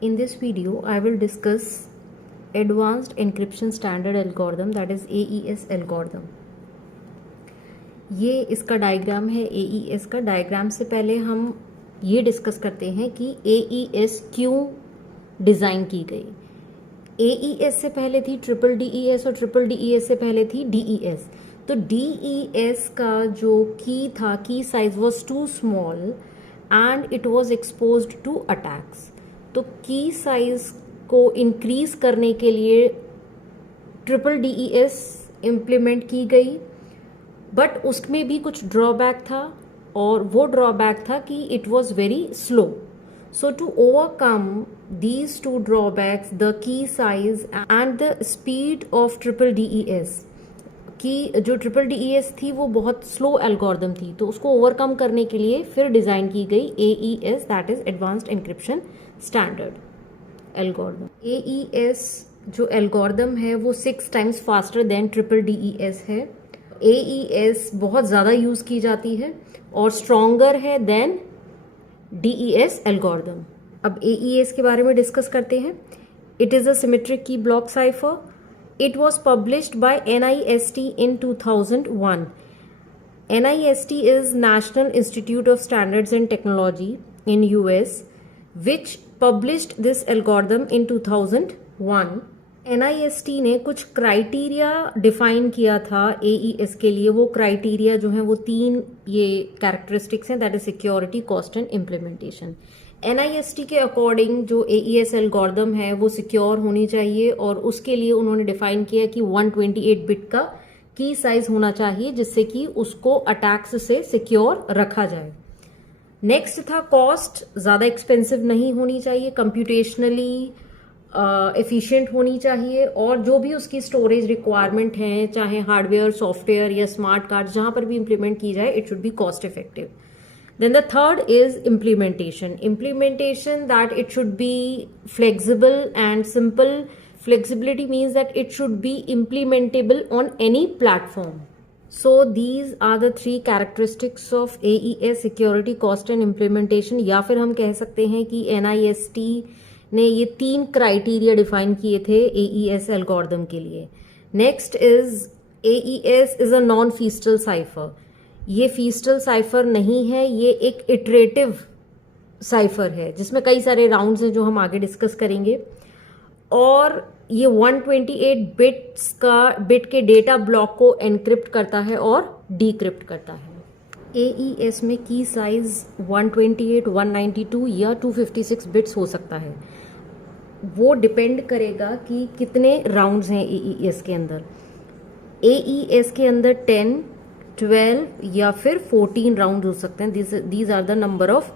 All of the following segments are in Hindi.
In this video, I will discuss Advanced Encryption Standard Algorithm, that is AES algorithm. ये इसका डायग्राम है AES का. डायग्राम से पहले हम ये डिस्कस करते हैं कि AES क्यों डिज़ाइन की गई. AES से पहले थी ट्रिपल DES और ट्रिपल DES से पहले थी DES. तो DES का जो की था, key size was too small and it was exposed to attacks. तो की साइज को इंक्रीज करने के लिए ट्रिपल DES इम्प्लीमेंट की गई, बट उसमें भी कुछ ड्रॉबैक था और वो ड्रॉबैक था कि it was very slow. So to overcome these two drawbacks, the key size and the speed of triple DES, कि जो ट्रिपल DES थी वो बहुत स्लो एल्गोरिदम थी, तो उसको ओवरकम करने के लिए फिर डिज़ाइन की गई AES, that is advanced encryption standard algorithm. AES जो एल्गोरिदम है वो 6 times faster than triple DES है. AES बहुत ज़्यादा यूज़ की जाती है और स्ट्रॉन्गर है देन DES एल्गोरिदम. अब AES के बारे में डिस्कस करते हैं. इट इज़ अ सिमेट्रिक की block cipher. It was published by NIST in 2001. NIST is National Institute of Standards and Technology in US, which published this algorithm in 2001. NIST ने कुछ क्राइटेरिया डिफाइन किया था AES के लिए. वो क्राइटेरिया जो हैं वो 3 ये कैरेक्टरिस्टिक्स हैं, that is security, cost and implementation. NIST के अकॉर्डिंग जो AES एल्गोरिदम है वो सिक्योर होनी चाहिए और उसके लिए उन्होंने डिफाइन किया कि 128 बिट का की साइज होना चाहिए जिससे कि उसको अटैक्स से सिक्योर रखा जाए. नेक्स्ट था कॉस्ट. ज़्यादा एक्सपेंसिव नहीं होनी चाहिए, कंप्यूटेशनली एफिशिएंट होनी चाहिए, और जो भी उसकी स्टोरेज रिक्वायरमेंट है, चाहे हार्डवेयर, सॉफ्टवेयर या स्मार्ट कार्ड, जहाँ पर भी इम्प्लीमेंट की जाए, it should be cost effective. Then the third is implementation. Implementation, that it should be flexible and simple. Flexibility means that it should be implementable on any platform. So these are the 3 characteristics of AES: security, cost and implementation. या फिर हम कह सकते हैं कि NIST ने ये 3 क्राइटेरिया डिफाइन किए थे AES एल्गोरिदम के लिए. Next is AES is a non Feistel cipher. ये फीस्टल साइफर नहीं है, ये एक इटरेटिव साइफर है जिसमें कई सारे राउंड्स हैं जो हम आगे डिस्कस करेंगे, और ये 128 बिट के डेटा ब्लॉक को एनक्रिप्ट करता है और डीक्रिप्ट करता है. AES में की साइज 128, 192 या 256 बिट्स हो सकता है. वो डिपेंड करेगा कि कितने राउंड्स हैं AES के अंदर. AES के अंदर 10, 12 या फिर 14 राउंड हो सकते हैं. These are the number of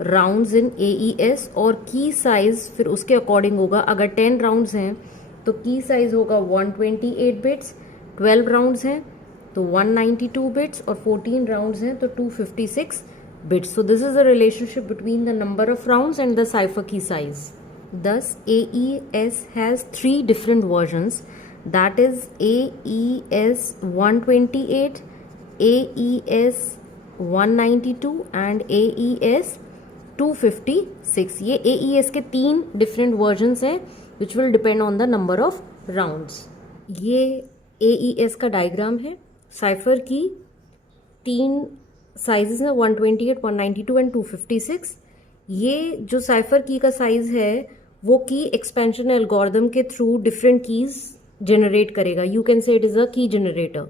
rounds in AES. और की साइज फिर उसके अकॉर्डिंग होगा. अगर 10 राउंड्स हैं तो की साइज होगा 128 बिट्स, 12 राउंड्स हैं तो 192 बिट्स और 14 राउंड्स हैं तो 256 bits. So this is a relationship between the number of rounds and the cipher की size. Thus AES has 3 different versions, that is AES 128, AES 192 and AES 256. ये AES के 3 different versions हैं which will depend on the number of rounds. ये AES का डायग्राम है. साइफर की 3 साइजेस हैं, 128, 192 एंड 256. ये जो साइफर की का साइज है वो की एक्सपेंशन एल्गोरिदम के थ्रू डिफरेंट कीज जनरेट करेगा. You can say it is अ की जनरेटर.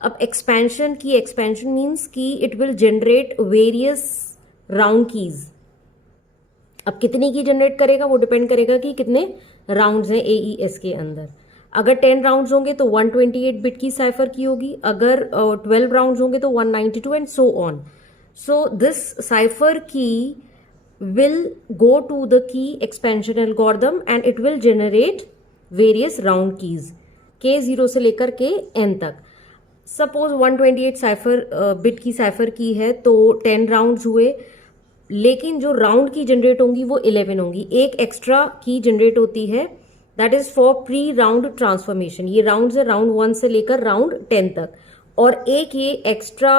अब एक्सपेंशन मीन्स कि it will generate various round keys. अब कितनी की जनरेट करेगा वो डिपेंड करेगा कि कितने राउंड्स हैं AES के अंदर. अगर 10 राउंड्स होंगे तो 128 बिट की साइफर की होगी, अगर 12 राउंड्स होंगे तो 192 and so on. So this cipher की will go to the key expansion algorithm and it will generate various round keys K0 से लेकर के N तक. सपोज 128 साइफर बिट की साइफर की है तो 10 राउंड्स हुए, लेकिन जो राउंड की जनरेट होंगी वो 11 होंगी. एक एक्स्ट्रा की जनरेट होती है, that is for pre round transformation. ये राउंड है राउंड 1 से लेकर राउंड 10 तक. और एक ये एक्स्ट्रा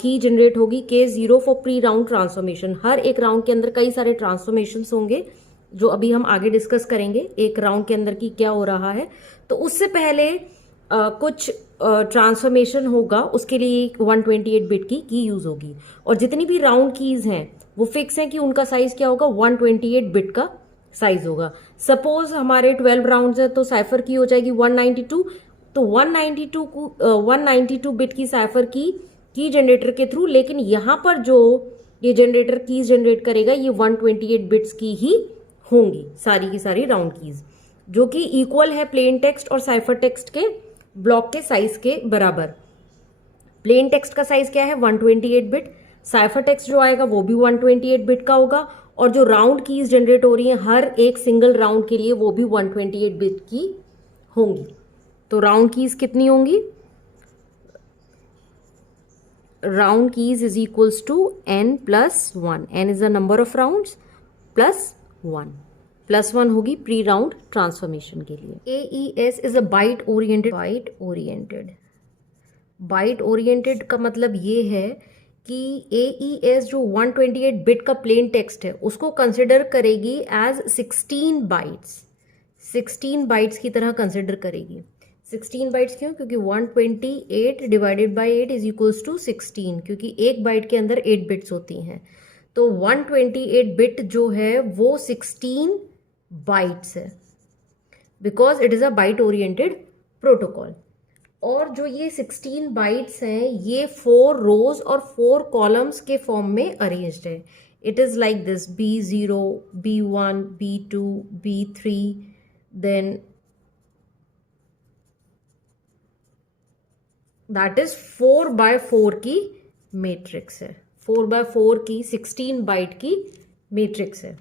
की जनरेट होगी K0 for pre round transformation. हर एक राउंड के अंदर कई सारे ट्रांसफॉर्मेशन होंगे जो अभी हम आगे डिस्कस करेंगे एक राउंड के अंदर की क्या हो रहा है, तो उससे पहले कुछ ट्रांसफॉर्मेशन होगा, उसके लिए 128 बिट की यूज होगी। और जितनी भी राउंड कीज हैं वो फिक्स है कि उनका साइज क्या होगा, 128 बिट का साइज होगा। सपोज हमारे 12 राउंड्स है तो साइफर की हो जाएगी 192, तो 192 बिट की साइफर की जनरेटर के थ्रू, लेकिन यहां पर जो ये जनरेटर कीज जनरेट करेगा ये 128 बिट्स की ही होंगी, सारी की सारी राउंड कीज, जो कि इक्वल है प्लेन टेक्स्ट और साइफर टेक्स्ट के ब्लॉक के साइज के बराबर। प्लेन टेक्स्ट का साइज क्या है 128 बिट, साइफर टेक्स्ट जो आएगा वो भी 128 बिट का होगा, और जो राउंड कीज जनरेट हो रही हैं हर एक सिंगल राउंड के लिए वो भी 128 बिट की होंगी। तो राउंड कीज कितनी होंगी, round keys is equals to n plus 1, n is the number of rounds plus 1, plus 1 होगी प्री राउंड ट्रांसफॉर्मेशन के लिए। AES is a byte oriented का मतलब ये है कि AES जो 128 बिट का प्लेन टेक्स्ट है उसको कंसिडर करेगी एज 16 बाइट्स की तरह कंसिडर करेगी। 16 बाइट्स क्यों, क्योंकि 128 divided by 8 is equals to 16, क्योंकि एक बाइट के अंदर 8 बिट्स होती हैं, तो 128 बिट जो है वो 16 बाइट्स है, because it is a byte oriented protocol. और जो ये 16 बाइट्स हैं ये 4 रोज और 4 कॉलम्स के फॉर्म में अरेंज्ड है। It is like this B0, B1, B2, B3, then that is 4x4 की मैट्रिक्स है, 4x4 की 16 बाइट की मैट्रिक्स है।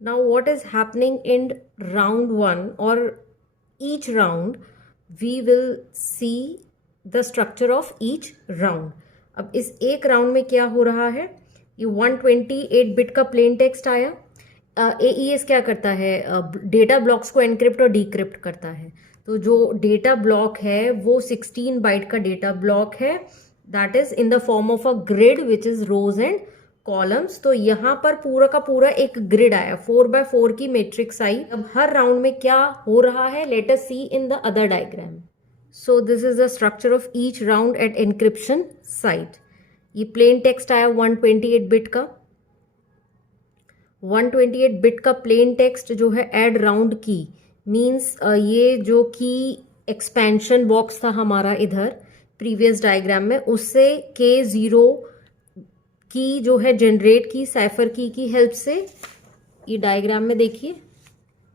Now what is happening in round 1 और each round, we will see the structure of each round. अब इस एक राउंड में क्या हो रहा है, ये 128 बिट का प्लेन टेक्स्ट आया। AES क्या करता है, डेटा ब्लॉक्स को एनक्रिप्ट और डीक्रिप्ट करता है। तो जो डेटा ब्लॉक है वो 16 बाइट का डेटा ब्लॉक है, that is in the form of a grid which is rows and columns. तो यहां पर पूरा का पूरा एक ग्रिड आया, 4x4 की मैट्रिक्स आई। अब हर राउंड में क्या हो रहा है, let us see in the other diagram. So this is the structure of each round at encryption site. ये प्लेन टेक्स्ट आया 128 बिट का, 128 बिट का प्लेन टेक्स्ट जो है एड राउंड की मीन्स ये जो की एक्सपेंशन बॉक्स था हमारा इधर प्रीवियस डायग्राम में, उससे K0 की जो है जनरेट की साइफर की हेल्प से। ये डायग्राम में देखिए,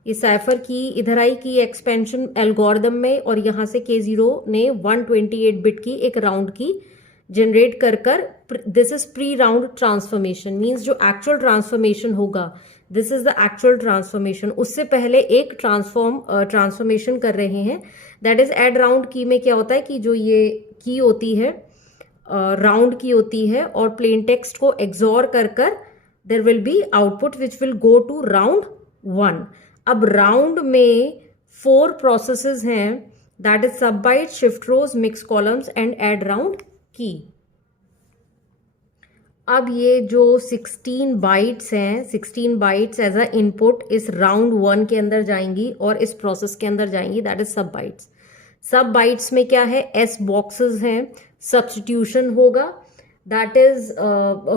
ये साइफर की इधर आई की एक्सपेंशन एल्गोरिदम में, और यहां से K0 ने 128 बिट की एक राउंड की जनरेट कर this is pre round transformation, means जो एक्चुअल ट्रांसफॉर्मेशन होगा, this is the actual transformation. उससे पहले एक ट्रांसफॉर्मेशन कर रहे हैं, that is add round key में क्या होता है कि जो ये की होती है राउंड की होती है, और प्लेन टेक्स्ट को एग्जॉर कर there will be output which will go to round 1। अब राउंड में 4 प्रोसेसेस हैं, that is sub byte, shift rows, mix columns and add round key. अब ये जो 16 बाइट्स हैं, 16 बाइट्स एज अ इनपुट इस राउंड 1 के अंदर जाएंगी और इस प्रोसेस के अंदर जाएंगी, दैट इज सब बाइट्स। सब बाइट्स में क्या है, S बॉक्सेस हैं, सब्स्टिट्यूशन होगा, दैट इज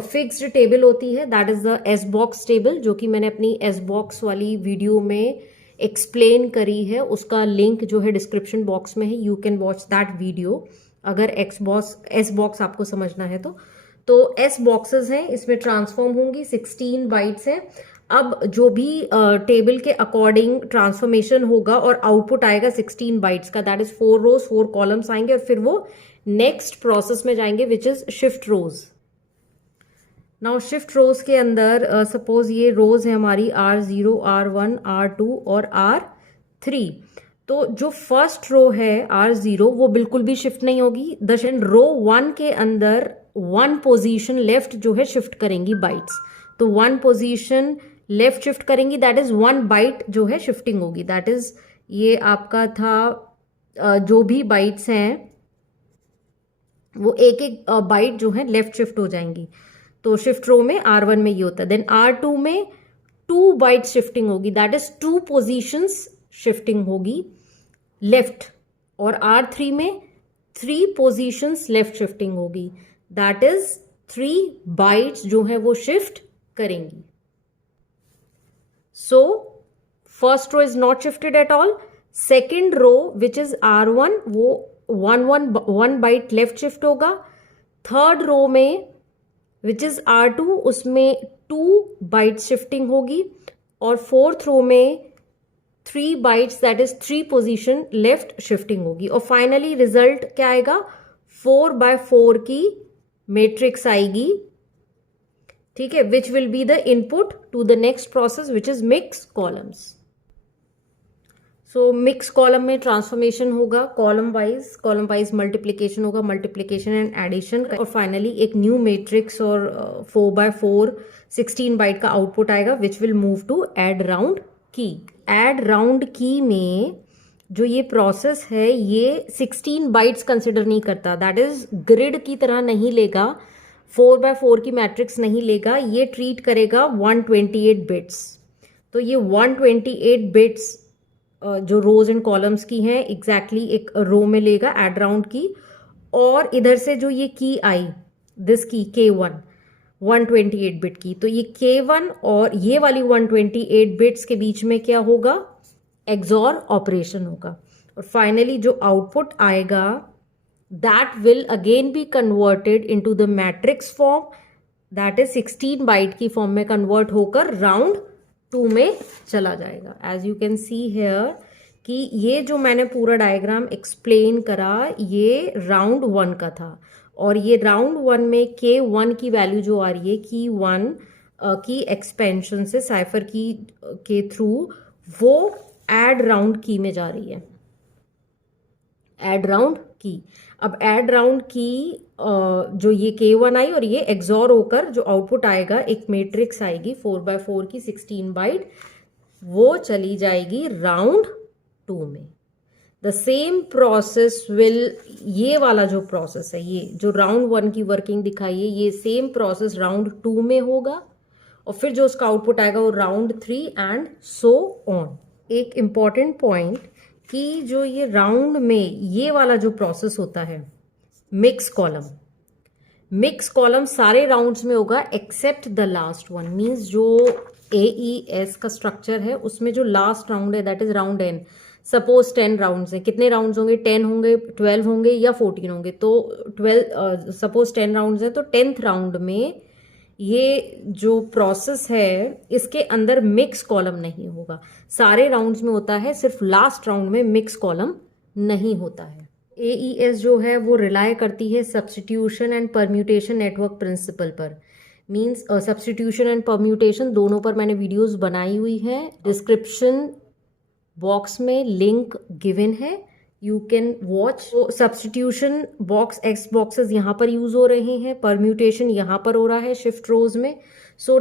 फिक्स्ड टेबल होती है, that is the S box table, जो कि मैंने अपनी S बॉक्स वाली वीडियो में एक्सप्लेन करी है, उसका लिंक जो है डिस्क्रिप्शन बॉक्स में है, you can watch that video अगर S बॉक्स आपको समझना है तो S बॉक्सेस हैं, इसमें ट्रांसफॉर्म होंगी, 16 बाइट्स हैं। अब जो भी टेबल के अकॉर्डिंग ट्रांसफॉर्मेशन होगा और आउटपुट आएगा 16 बाइट्स का, दैट इज 4 रोज 4 कॉलम्स आएंगे, और फिर वो नेक्स्ट प्रोसेस में जाएंगे which is shift rows. Now shift rows के अंदर सपोज ये रोज है हमारी R0, R1, R2 और R3। तो जो फर्स्ट रो है R0 वो बिल्कुल भी शिफ्ट नहीं होगी, दर्शन रो 1 के अंदर 1 पोजीशन लेफ्ट जो है शिफ्ट करेंगी बाइट्स, तो 1 पोजीशन लेफ्ट शिफ्ट करेंगी, दैट इज 1 बाइट जो है शिफ्टिंग होगी, दैट इज ये आपका था जो भी बाइट्स हैं वो एक एक बाइट जो है लेफ्ट शिफ्ट हो जाएंगी। तो शिफ्ट रो में R1 में ये होता है, देन R2 में 2 बाइट शिफ्टिंग होगी, दैट इज 2 पोजीशंस शिफ्टिंग होगी लेफ्ट, और R3 में 3 पोजीशंस लेफ्ट शिफ्टिंग होगी, दैट इज 3 बाइट्स जो है वो शिफ्ट करेंगी. So first row is not shifted at all. Second row which is R1 वो 1 बाइट लेफ्ट शिफ्ट होगा. थर्ड रो में विच इज R2 उसमें 2 बाइट शिफ्टिंग होगी, और फोर्थ रो में 3 bytes that is 3 position left shifting होगी. और फाइनली रिजल्ट क्या आएगा, 4/4 की मैट्रिक्स आएगी. ठीक है, which will be the input to the next process which is mix columns. So mix column में ट्रांसफॉर्मेशन होगा, कॉलम वाइज मल्टीप्लीकेशन होगा, मल्टीप्लीकेशन एंड एडिशन, और फाइनली एक न्यू मैट्रिक्स और 4/4 16 बाइट का आउटपुट आएगा which will move to add round key. Add round key में जो ये प्रोसेस है ये 16 बाइट्स कंसिडर नहीं करता, दैट इज ग्रिड की तरह नहीं लेगा, 4/4 की मैट्रिक्स नहीं लेगा, ये ट्रीट करेगा 128 बिट्स. तो ये 128 बिट्स जो रोज एंड कॉलम्स की हैं एग्जैक्टली एक रो में लेगा एड राउंड की. और इधर से जो ये की आई, दिस की K1 128 बिट की, तो ये K1 और ये वाली 128 बिट्स के बीच में क्या होगा, एक्सॉर ऑपरेशन होगा. और फाइनली जो आउटपुट आएगा that will again be converted into the matrix form, that is 16 byte की फॉर्म में कन्वर्ट होकर राउंड 2 में चला जाएगा. As you can see here कि ये जो मैंने पूरा डायग्राम एक्सप्लेन करा ये राउंड 1 का था, और ये राउंड 1 में K1 की वैल्यू जो आ रही है की 1 की एक्सपेंशन से साइफर की के थ्रू वो एड राउंड की में जा रही है, एड राउंड की. अब एड राउंड की जो ये K1 आई और ये एक्सॉर होकर जो आउटपुट आएगा एक मैट्रिक्स आएगी 4/4 की 16 बाइट, वो चली जाएगी राउंड 2 में. द सेम प्रोसेस विल, ये वाला जो प्रोसेस है ये जो राउंड 1 की वर्किंग दिखाई है ये सेम प्रोसेस राउंड 2 में होगा, और फिर जो उसका आउटपुट आएगा वो राउंड 3 एंड सो ऑन. एक इम्पॉर्टेंट पॉइंट कि जो ये राउंड में ये वाला जो प्रोसेस होता है मिक्स कॉलम सारे राउंड्स में होगा except the last one. Means जो AES का स्ट्रक्चर है उसमें जो लास्ट राउंड है that is round N. Suppose 10 rounds हैं, कितने राउंड्स होंगे, 10 होंगे, 12 होंगे या 14 होंगे. तो 12 सपोज 10 राउंड्स हैं तो 10th राउंड में ये जो प्रोसेस है इसके अंदर मिक्स कॉलम नहीं होगा. सारे राउंड्स में होता है, सिर्फ लास्ट राउंड में मिक्स कॉलम नहीं होता है. AES जो है वो रिलाय करती है substitution and permutation network principle पर. मींस सब्स्टिट्यूशन एंड परम्यूटेशन दोनों पर मैंने वीडियोस बनाई हुई है, डिस्क्रिप्शन बॉक्स में लिंक गिवन है, you can watch. Substitution box S boxes यहाँ पर यूज हो रहे हैं, परम्यूटेशन यहाँ पर हो रहा है शिफ्ट रोज में. सो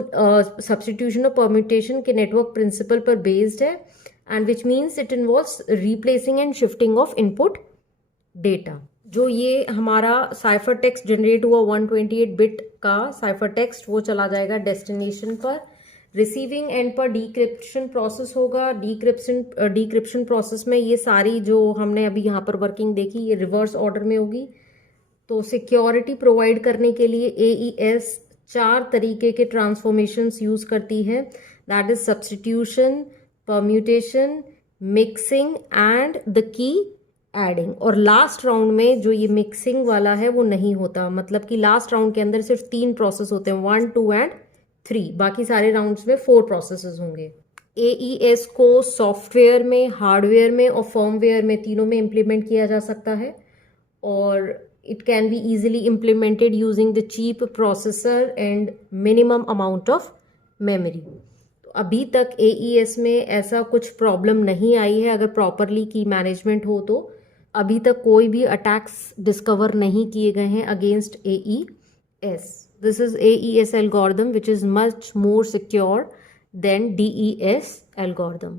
सब्स्टिट्यूशन और परम्यूटेशन के नेटवर्क प्रिंसिपल पर बेस्ड है, and which means it involves replacing and shifting of input data. जो ये हमारा साइफर टेक्स्ट जनरेट हुआ 128 बिट का साइफर टेक्स्ट वो चला जाएगा डेस्टिनेशन पर. रिसीविंग एंड पर डिक्रिप्शन प्रोसेस होगा. डिक्रिप्शन प्रोसेस में ये सारी जो हमने अभी यहाँ पर वर्किंग देखी ये रिवर्स ऑर्डर में होगी. तो सिक्योरिटी प्रोवाइड करने के लिए AES 4 तरीके के ट्रांसफॉर्मेशंस यूज करती है, that is substitution, permutation, mixing and the key adding. और लास्ट राउंड में जो ये मिक्सिंग वाला है वो नहीं होता, मतलब कि लास्ट राउंड के अंदर सिर्फ 3 प्रोसेस होते हैं, 1, 2 एंड 3. बाकी सारे राउंड्स में 4 प्रोसेसेस होंगे. AES को सॉफ्टवेयर में, हार्डवेयर में और फर्मवेयर में तीनों में इम्प्लीमेंट किया जा सकता है, और it can be easily implemented using the cheap processor and minimum amount of memory. अभी तक AES में ऐसा कुछ प्रॉब्लम नहीं आई है अगर प्रॉपरली की मैनेजमेंट हो तो. अभी तक कोई भी अटैक्स डिस्कवर नहीं किए गए हैं against AES. This is AES algorithm which is much more secure than DES algorithm.